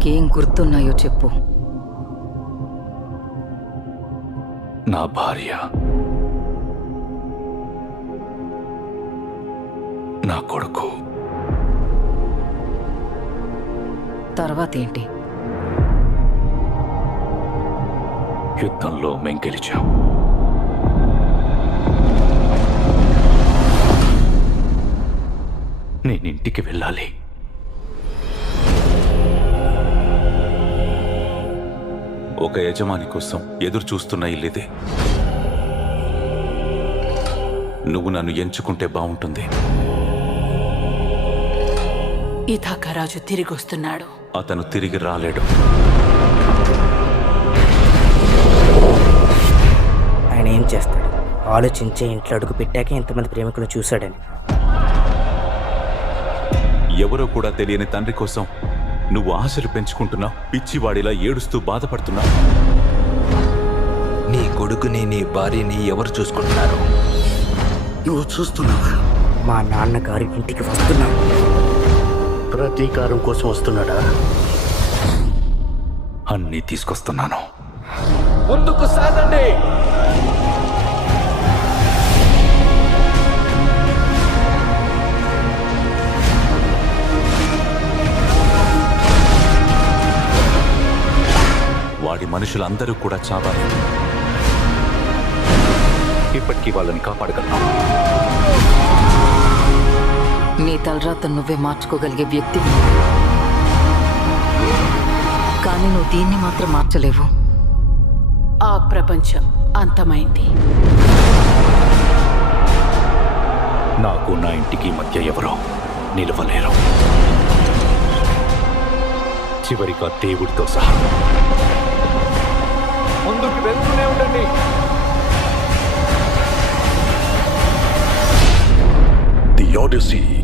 నీకేం గుర్తున్నాయో చెప్పు. నా భార్య, నా కొడుకు, తర్వాత ఏంటి? యుద్ధంలో మేం గెలిచాం. నేనింటికి వెళ్ళాలి. ఒక యజమాని కోసం ఎదురు చూస్తున్న ఇల్లిదే. నువ్వు నన్ను ఎంచుకుంటే బాగుంటుంది. ఇథాకరాజు తిరిగి వస్తున్నాడు. అతను తిరిగి రాలేడు. ఆయన ఏం చేస్తాడు? ఆలోచించే ఇంట్లో అడుగు పెట్టాక ఇంతమంది ప్రేమికులు చూశాడని. ఎవరో కూడా తెలియని తండ్రి కోసం నువ్వు ఆశలు పెంచుకుంటున్నావు. పిచ్చివాడిలా ఏడుస్తూ బాధపడుతున్నావు. నీ కొడుకుని, నీ భార్యని ఎవరు చూసుకుంటున్నారు? నువ్వు చూస్తున్నావా? మా నాన్నగారు ఇంటికి వస్తున్నాం. ప్రతీకారం కోసం వస్తున్నాడా? అన్నీ తీసుకొస్తున్నాను. ముందుకు సాగండి. వాడి మనుషులందరూ కూడా చావాలి. ఇప్పటికీ వాళ్ళని కాపాడగలను. నీ తలరాత నువ్వే మార్చుకోగలిగే వ్యక్తి, కానీ నువ్వు దీన్ని మాత్రం మార్చలేవు. ఆ ప్రపంచం అంతమైంది. నాకు నా ఇంటికి మధ్య ఎవరో నిలవలేరు. చివరిగా దేవుడితో సహా. ముందుకు వెళ్తూనే ఉండండి. The Odyssey.